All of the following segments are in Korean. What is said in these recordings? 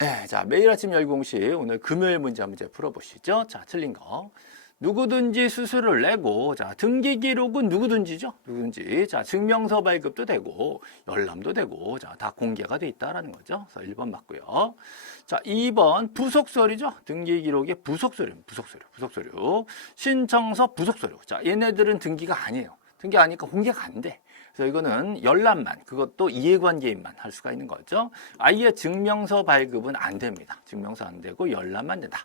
네, 자, 매일 아침 열공시 오늘 금요일 문제 문제 풀어보시죠. 자, 틀린 거. 누구든지 수수료를 내고, 자, 등기 기록은 누구든지죠. 누구든지. 자, 증명서 발급도 되고, 열람도 되고, 자, 다 공개가 돼 있다라는 거죠. 그래서 1번 맞고요. 자, 2번 부속서류죠. 등기 기록의 부속서류, 부속서류, 부속서류. 신청서 부속서류. 자, 얘네들은 등기가 아니에요. 등기 아니까 공개가 안 돼. 그래서 이거는 열람만, 그것도 이해관계인만 할 수가 있는 거죠. 아예 증명서 발급은 안 됩니다. 증명서 안 되고 열람만 된다.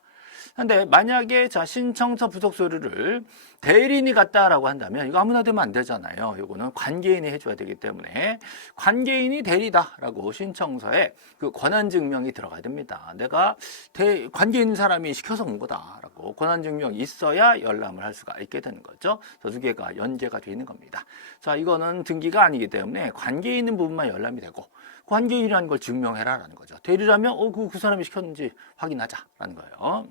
근데 만약에 자 신청서 부속 서류를 대리인이 갔다라고 한다면 이거 아무나 되면 안 되잖아요. 이거는 관계인이 해줘야 되기 때문에 관계인이 대리다라고 신청서에 그 권한 증명이 들어가야 됩니다. 내가 대, 관계 있는 사람이 시켜서 온 거다 라고 권한 증명이 있어야 열람을 할 수가 있게 되는 거죠. 두 개가 연계가 되어 있는 겁니다. 자 이거는 등기가 아니기 때문에 관계 있는 부분만 열람이 되고 관계인이라는 걸 증명해라라는 거죠. 대리라면 어, 그, 그 사람이 시켰는지 확인하자라는 거예요.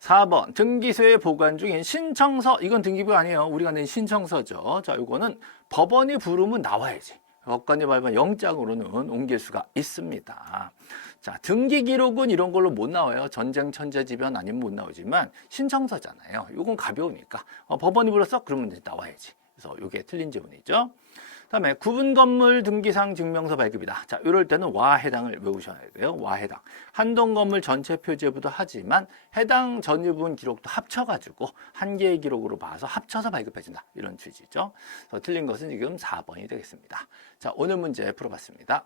4번 등기소에 보관 중인 신청서 이건 등기부가 아니에요. 우리가 낸 신청서죠. 자, 이거는 법원이 부르면 나와야지. 법관이 발부한 영장으로는 옮길 수가 있습니다. 자, 등기 기록은 이런 걸로 못 나와요. 전쟁 천재지변 아니면 못 나오지만 신청서잖아요. 이건 가벼우니까 어, 법원이 불렀어? 그러면 이제 나와야지. 그래서 이게 틀린 지문이죠. 다음에 구분 건물 등기상 증명서 발급이다. 자, 이럴 때는 와 해당을 외우셔야 돼요. 와 해당. 한동 건물 전체 표제부도 하지만 해당 전유분 기록도 합쳐가지고 한 개의 기록으로 봐서 합쳐서 발급해준다. 이런 취지죠. 틀린 것은 지금 4번이 되겠습니다. 자, 오늘 문제 풀어봤습니다.